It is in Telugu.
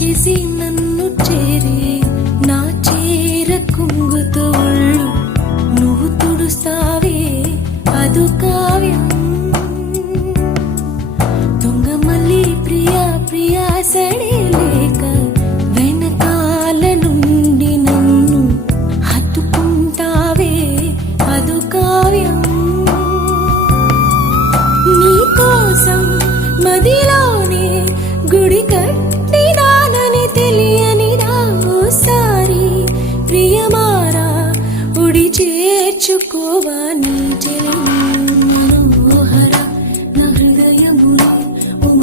చేసి నన్ను చేరి నా చీర కుంగుతో ఒళ్ళు నువ్వు తుడుస్తావే అదు కావ్యం. దొంగ మళ్ళీ ప్రియా ప్రియా సడే